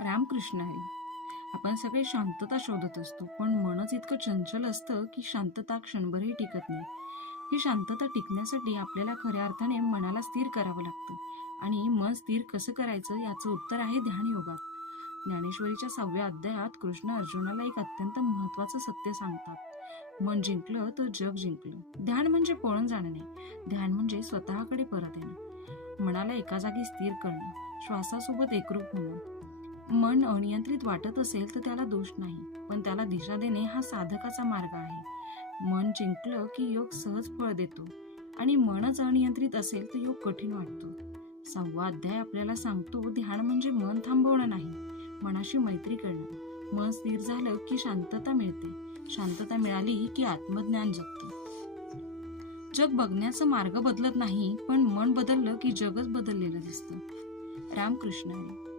रामकृष्ण हरी. आपण सगळे शांतता शोधत असतो, पण मनच इतकं चंचल असतं की शांतता क्षणभरही टिकत नाही. ही शांतता टिकण्यासाठी आपल्याला खऱ्या अर्थाने मनाला स्थिर करावं लागतं. आणि मन स्थिर कसं करायचं याचं उत्तर आहे ध्यानयोगात. ज्ञानेश्वरीच्या 6व्या अध्यायात कृष्ण अर्जुनाला एक अत्यंत महत्त्वाचं सत्य सांगतात. मन जिंकलं तर जग जिंकलं. ध्यान म्हणजे पळून जाणं नाही, ध्यान म्हणजे स्वतःकडे परत येणं, मनाला एका जागी स्थिर करणं, श्वासासोबत एकरूप होणं. मन अनियंत्रित वाटत असेल तर त्याला दोष नाही, पण त्याला दिशा देणे हा साधकाचा मार्ग आहे. मन जिंकलं की योग सहज फळ देतो, आणि मनच अनियंत्रित असेल तर योग कठीण वाटतो. 6वा अध्याय आपल्याला सांगतो, ध्यान म्हणजे मन थांबवणं नाही, मनाशी मैत्री करणं. मन स्थिर झालं की शांतता मिळते, शांतता मिळाली की आत्मज्ञान जगतं. जग बघण्याचा मार्ग बदलत नाही, पण मन बदललं की जगच बदललेलं दिसतं. रामकृष्ण हरी.